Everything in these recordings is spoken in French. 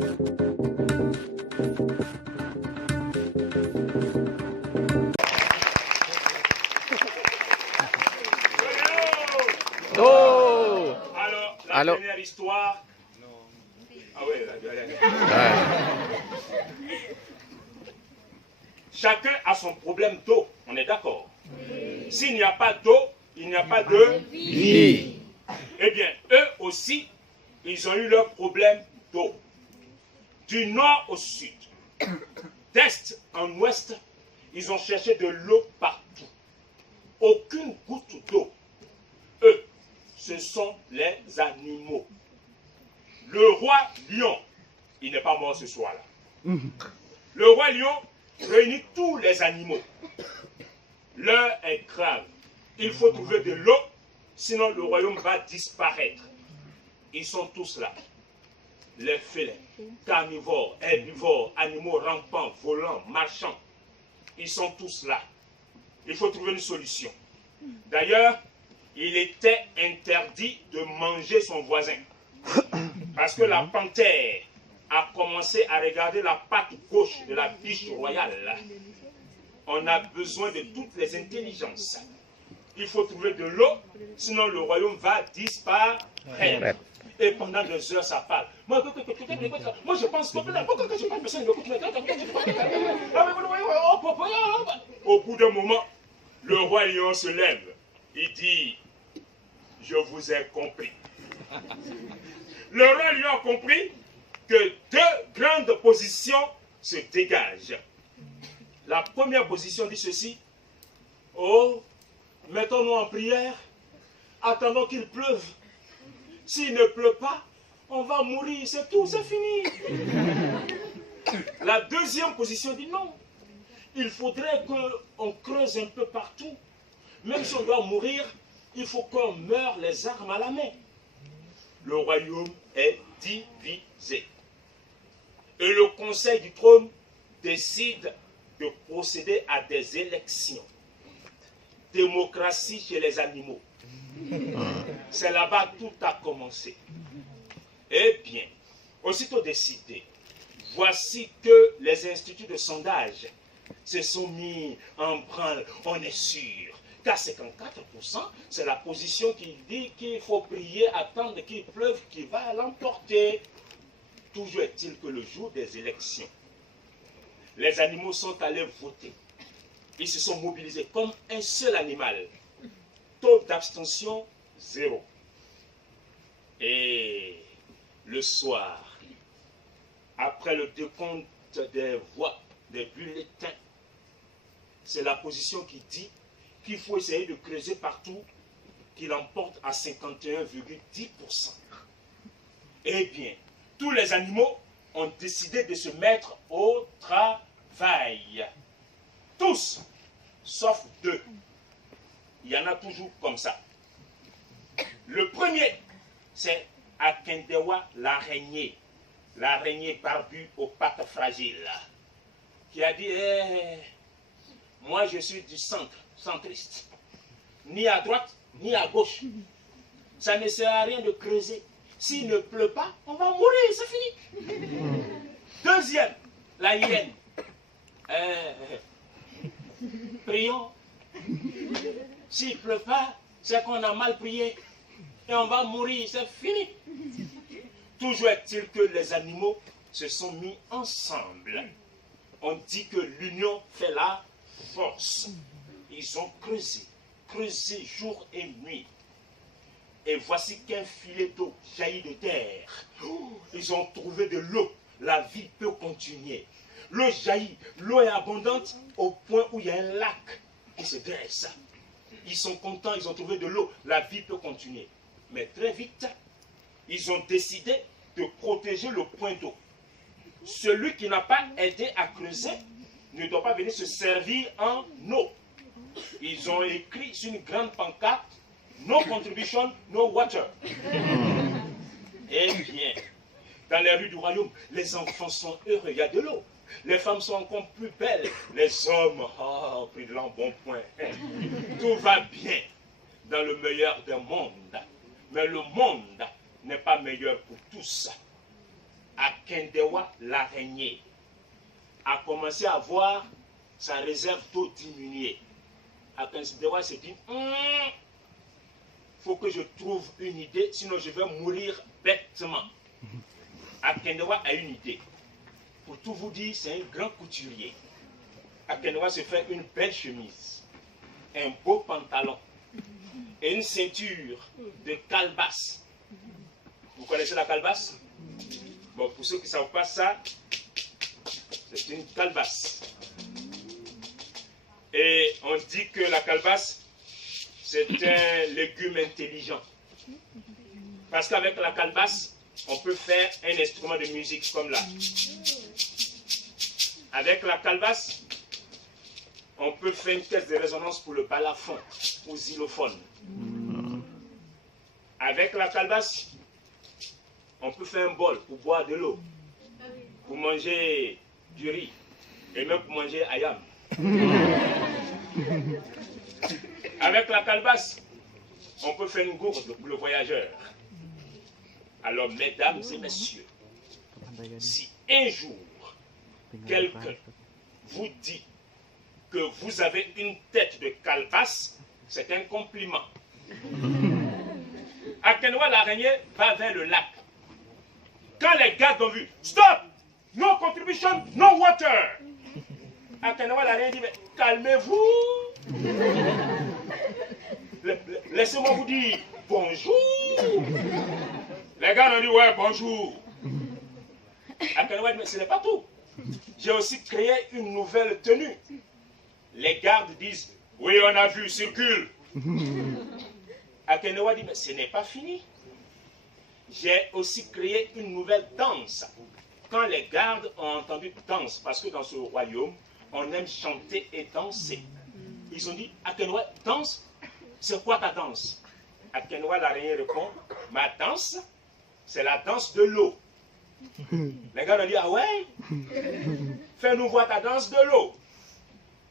Oh! Alors, la dernière histoire. Ah oui, la dernière. Chacun a son problème d'eau, on est d'accord. S'il n'y a pas d'eau, il n'y a pas de vie. Eh bien, eux aussi, ils ont eu leur problème d'eau. Du nord au sud, d'est en ouest, ils ont cherché de l'eau partout. Aucune goutte d'eau. Eux, ce sont les animaux. Le roi lion, il n'est pas mort ce soir-là. Le roi lion réunit tous les animaux. L'heure est grave. Il faut trouver de l'eau, sinon le royaume va disparaître. Ils sont tous là. Les félins, carnivores, herbivores, animaux rampants, volants, marchants. Ils sont tous là. Il faut trouver une solution. D'ailleurs, il était interdit de manger son voisin. Parce que la panthère a commencé à regarder la patte gauche de la biche royale. On a besoin de toutes les intelligences. Il faut trouver de l'eau, sinon le royaume va disparaître. Et pendant 2 heures, ça parle. Moi, je pense que... Au bout d'un moment, le roi lion se lève. Il dit, je vous ai compris. Le roi lion a compris que 2 grandes positions se dégagent. La première position dit ceci. Oh, mettons-nous en prière, attendons qu'il pleuve. S'il ne pleut pas, on va mourir, c'est tout, c'est fini. La deuxième position dit non. Il faudrait qu'on creuse un peu partout. Même si on doit mourir, il faut qu'on meure les armes à la main. Le royaume est divisé. Et le conseil du trône décide de procéder à des élections. Démocratie chez les animaux. C'est là-bas tout a commencé. Eh bien, aussitôt décidé, voici que les instituts de sondage se sont mis en branle, on est sûr. Car 54%, c'est la position qui dit qu'il faut prier, attendre qu'il pleuve, qui va l'emporter. Toujours est-il que le jour des élections, les animaux sont allés voter. Ils se sont mobilisés comme un seul animal. Taux d'abstention, 0. Et le soir, après le décompte des voix, des bulletins, c'est la position qui dit qu'il faut essayer de creuser partout, qu'il emporte à 51,10%. Eh bien, tous les animaux ont décidé de se mettre au travail. Tous, sauf 2. Il y en a toujours comme ça. Le premier, c'est Akendewa l'araignée barbue aux pattes fragiles, qui a dit moi je suis du centriste, ni à droite, ni à gauche. Ça ne sert à rien de creuser. S'il ne pleut pas, on va mourir, c'est fini. Deuxième, la hyène. Prions. S'il ne pleut pas, c'est qu'on a mal prié. Et on va mourir, c'est fini. Toujours est-il que les animaux se sont mis ensemble. On dit que l'union fait la force. Ils ont creusé jour et nuit. Et voici qu'un filet d'eau jaillit de terre. Ils ont trouvé de l'eau. La vie peut continuer. L'eau jaillit, l'eau est abondante au point où il y a un lac qui se dresse. Ils sont contents, ils ont trouvé de l'eau. La vie peut continuer. Mais très vite, ils ont décidé de protéger le point d'eau. Celui qui n'a pas aidé à creuser ne doit pas venir se servir en eau. Ils ont écrit sur une grande pancarte « No contribution, no water ». Eh bien, dans les rues du royaume, les enfants sont heureux, il y a de l'eau. Les femmes sont encore plus belles. Les hommes, ont pris de l'embonpoint. Tout va bien dans le meilleur des mondes. Mais le monde n'est pas meilleur pour tous. Akendewa, l'araignée, a commencé à voir sa réserve d'eau diminuer. Akendewa s'est dit, faut que je trouve une idée, sinon je vais mourir bêtement. Akendewa a une idée. Pour tout vous dire, c'est un grand couturier. Akendewa se fait une belle chemise, un beau pantalon et une ceinture de calebasse. Vous connaissez la calebasse? Bon, pour ceux qui ne savent pas ça, c'est une calebasse. Et on dit que la calebasse, c'est un légume intelligent. Parce qu'avec la calebasse, on peut faire un instrument de musique comme là. Avec la calebasse, on peut faire une caisse de résonance pour le balafon, ou xylophone. Avec la calebasse, on peut faire un bol pour boire de l'eau, pour manger du riz, et même pour manger ayam. Avec la calebasse, on peut faire une gourde pour le voyageur. Alors, mesdames et messieurs, si un jour, quelqu'un vous dit que vous avez une tête de calebasse, c'est un compliment. Akendewa l'araignée va vers le lac. Quand les gardes ont vu, stop! No contribution, no water! Akendewa l'araignée dit, mais calmez-vous! Laissez-moi vous dire bonjour! Les gars ont dit, ouais, bonjour! Akendewa dit, mais ce n'est pas tout. J'ai aussi créé une nouvelle tenue. Les gardes disent, oui, on a vu, circule. Akendewa dit, mais ce n'est pas fini. J'ai aussi créé une nouvelle danse. Quand les gardes ont entendu danse, parce que dans ce royaume, on aime chanter et danser. Ils ont dit, Akendewa, danse, c'est quoi ta danse? Akendewa l'araignée répond, ma danse, c'est la danse de l'eau. Les gars ont dit, ah ouais? Fais-nous voir ta danse de l'eau.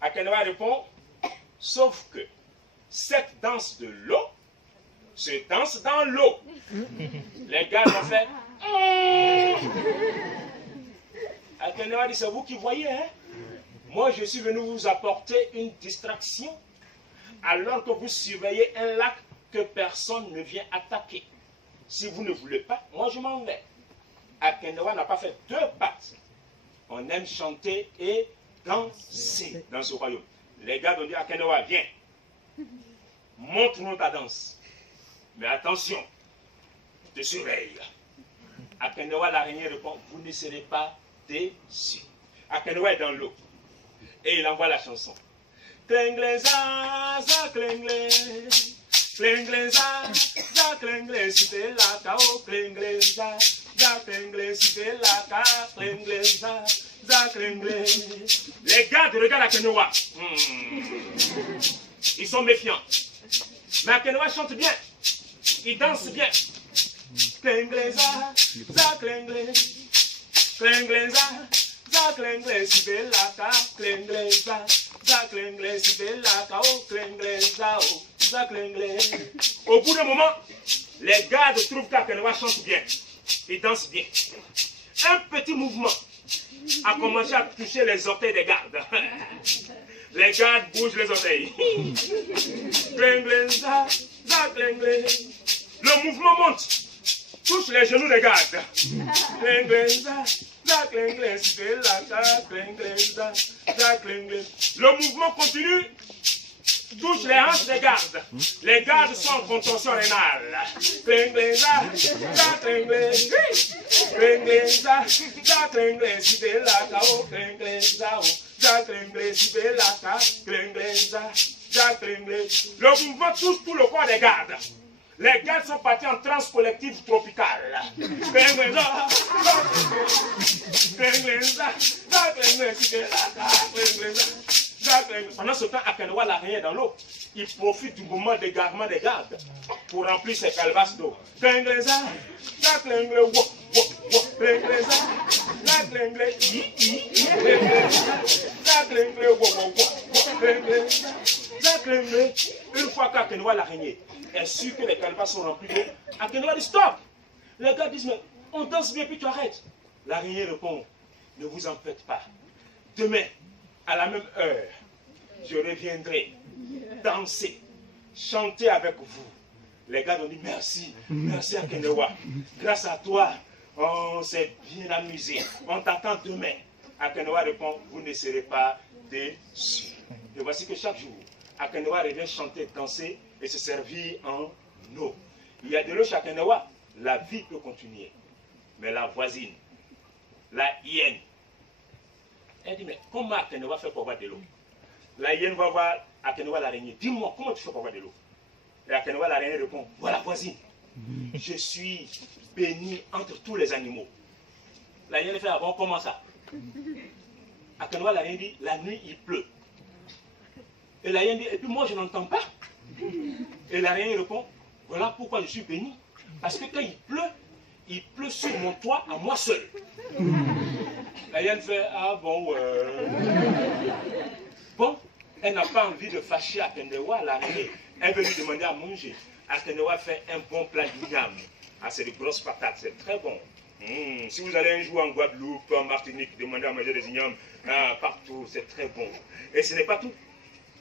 Akendewa répond, sauf que cette danse de l'eau se danse dans l'eau. Les gars ont fait, Akendewa dit, c'est vous qui voyez, hein? Moi, je suis venu vous apporter une distraction alors que vous surveillez un lac que personne ne vient attaquer. Si vous ne voulez pas, moi je m'en vais. Akendewa n'a pas fait deux pattes. On aime chanter et danser dans ce royaume. Les gars ont dit, Akendewa, viens. Montre-nous ta danse. Mais attention, je te surveille. Akendewa l'araignée répond, vous ne serez pas déçus. Akendewa est dans l'eau. Et il envoie la chanson. Klengle za, za klengle. Klengle za, za klengle. C'était la kao. Klengle za, za klengle. C'était la ka. Klengle za, za klengle. Les gars regardent Akendewa. Ils sont méfiants. Mais Akendewa chante bien. Il danse bien. Klengle za, za klengle. Klengle za. Klengle si bella ka, klengle za klengle si bella ka, oh klengle za klengle. Au bout d'un moment, les gardes trouvent qu'Akendewa chante bien, il danse bien. Un petit mouvement a commencé à toucher les orteils des gardes. Les gardes bougent les orteils. Klengle za klengle. Le mouvement monte, touche les genoux des gardes. Klengle za. Le mouvement continue, touche les hanches des gardes. Les gardes sont en contention rénale. Le mouvement touche tout le corps des gardes. Les gardes sont partis en transe collective tropicale. Pendant ce temps, Akendewa l'araignée dans l'eau. Il profite du moment d'égarement des gardes pour remplir ses calebasses d'eau. Une fois qu'Akendewa l'araignée est sûr que les calebasses sont remplies d'eau, Akendewa dit stop. Les gars disent mais on danse bien puis tu arrêtes. L'araignée répond, ne vous en faites pas. Demain, à la même heure, je reviendrai danser, chanter avec vous. Les gars ont dit merci, merci Akenewa. Grâce à toi, on s'est bien amusé. On t'attend demain. Akenewa répond, vous ne serez pas déçus. Et voici que chaque jour, Akenewa revient chanter, danser et se servir en eau. Il y a de l'eau chez Akenewa, la vie peut continuer. Mais la voisine, la hyène, elle dit, mais comment Akenewa fait pour avoir de l'eau? La hyène va voir Akenewa l'araignée. Dis-moi, comment tu fais pour avoir de l'eau? Et Akenewa l'araignée répond, voilà voisine, je suis béni entre tous les animaux. La hyène fait, ah bon, comment ça? Akenewa l'araignée dit, la nuit il pleut. Et la hyène dit, et puis moi je n'entends pas. Et l'araignée répond, voilà pourquoi je suis béni. Parce que quand il pleut sur mon toit à moi seul. La hyène fait, ah bon, bon, elle n'a pas envie de fâcher Akenewa, l'araignée. Elle veut lui demander à manger. Akenewa fait un bon plat d'igname. Ah, c'est de grosses patates, c'est très bon. Si vous allez un jour en Guadeloupe, en Martinique, demandez à manger des ignames, partout, c'est très bon. Et ce n'est pas tout.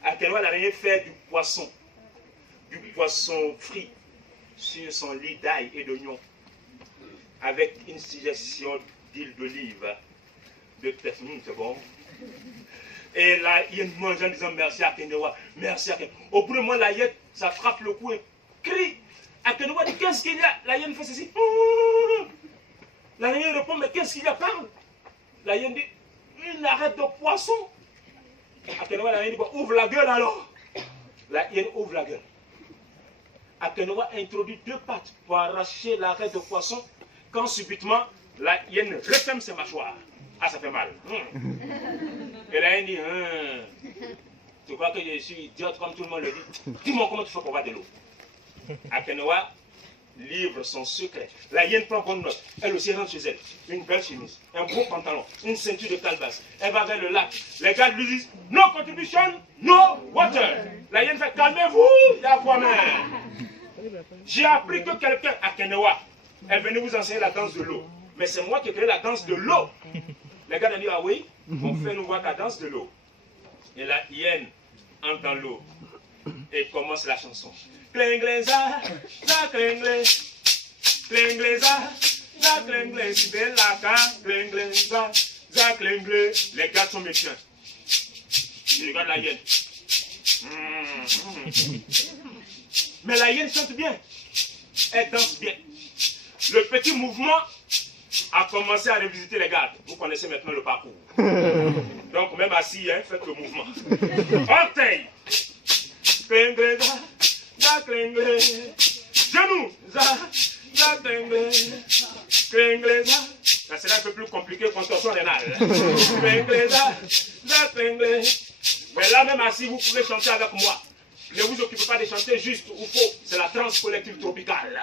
Akenewa l'araignée fait du poisson frit sur son lit d'ail et d'oignon, avec une suggestion d'huile d'olive, de perfume, c'est bon. Et la hyène mange en disant merci Akenewa, merci Akenewa. Au bout de moment, la hyène, ça frappe le cou et crie. Akenewa dit, qu'est-ce qu'il y a? La hyène fait ceci. La hyène répond, mais qu'est-ce qu'il y a? Parle. La hyène dit, une arête de poisson. Akenewa, la hyène dit, bon, ouvre la gueule alors. La hyène ouvre la gueule. Akenewa introduit deux pattes pour arracher l'arête de poisson, quand subitement, la hyène referme ses mâchoires. Ah, ça fait mal. Et la hyène dit, tu crois que je suis idiote comme tout le monde le dit? Dis-moi comment tu fais pour avoir de l'eau. Akenewa livre son secret. La hyène prend bonne note. Elle aussi rentre chez elle. Une belle chemise, un beau pantalon, une ceinture de calebasse. Elle va vers le lac. Les gars lui disent, no contribution, no water. La hyène fait, calmez-vous, il y a quoi même. J'ai appris que quelqu'un, Akenewa, est venu vous enseigner la danse de l'eau. Mais c'est moi qui ai créé la danse de l'eau. Les gars ont dit, ah oui, on fait nous voir ta danse de l'eau. Et la hyène entre dans l'eau et commence la chanson. Klengleza, za klengle, klengleza, za klengle, si belle la ka, klengleza, za klengle. Les gars sont méfiants. Ils regardent la hyène. Mais la hyène chante bien. Elle danse bien. Le petit mouvement a commencé à revisiter les gardes. Vous connaissez maintenant le parcours. Donc même assis, hein, faites le mouvement. Orteil. Klengleza. Klengle, genou, klengle, klengle, ça sera un peu plus compliqué, contorsion rénale. Klengle, klengle. Mais là même assis, vous pouvez chanter avec moi. Ne vous occupez pas de chanter juste ou faux, c'est la transe collective tropicale.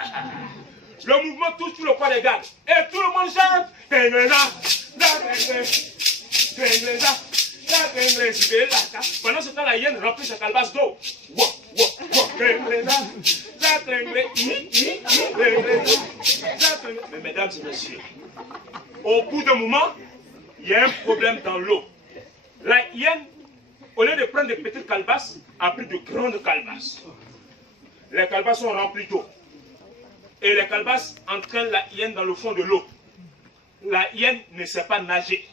Le mouvement touche tout le corps des gars. Et tout le monde chante. Klengle, klengle, klengle. Pendant ce temps, la hyène remplit sa calebasse d'eau. Mais mesdames et messieurs, au bout d'un moment, il y a un problème dans l'eau. La hyène, au lieu de prendre des petites calebasses, a pris de grandes calebasses. Les calebasses sont remplies d'eau. Et les calebasses entraînent la hyène dans le fond de l'eau. La hyène ne sait pas nager.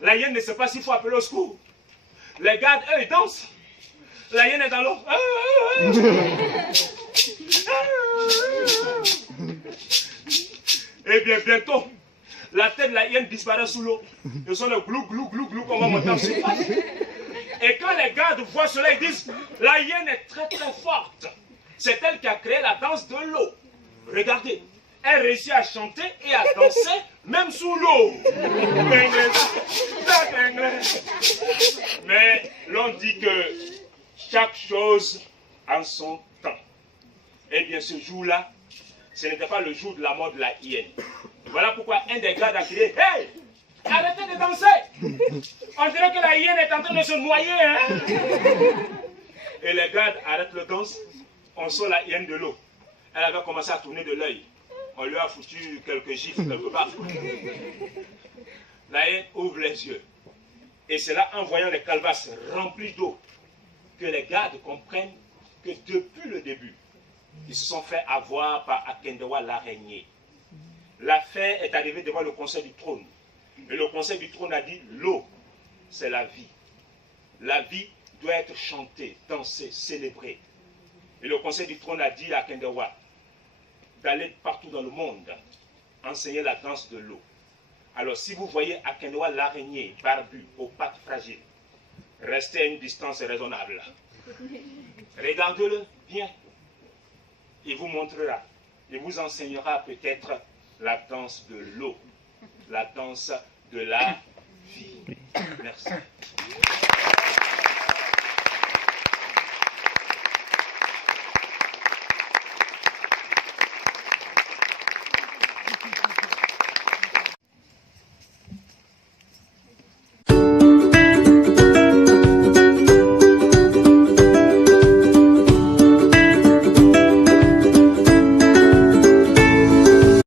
La hyène ne sait pas s'il faut appeler au secours. Les gardes, eux, ils dansent. La hyène est dans l'eau. Et bien, bientôt, la tête de la hyène disparaît sous l'eau. Le son est glou, glou, glou, glou, qu'on va monter en surface. Et quand les gardes voient cela, ils disent, la hyène est très, très forte. C'est elle qui a créé la danse de l'eau. Regardez, elle réussit à chanter et à danser, même sous l'eau. Mais l'on dit que chaque chose en son temps. Eh bien, ce jour-là, ce n'était pas le jour de la mort de la hyène. Voilà pourquoi un des gardes a crié, hey, arrêtez de danser. On dirait que la hyène est en train de se noyer. Hein? Et les gardes arrêtent le danse. On sort la hyène de l'eau. Elle avait commencé à tourner de l'œil. On lui a foutu quelques gifles quelque part. La hyène ouvre les yeux. Et c'est là, en voyant les calebasses remplies d'eau, que les gardes comprennent que depuis le début, ils se sont fait avoir par Akendewa l'araignée. L'affaire est arrivée devant le conseil du trône. Et le conseil du trône a dit, l'eau, c'est la vie. La vie doit être chantée, dansée, célébrée. Et le conseil du trône a dit à Akendewa d'aller partout dans le monde, enseigner la danse de l'eau. Alors si vous voyez Akendewa l'araignée, barbu, aux pattes fragiles, restez à une distance raisonnable. Regardez-le bien. Il vous montrera, il vous enseignera peut-être la danse de l'eau, la danse de la vie. Merci.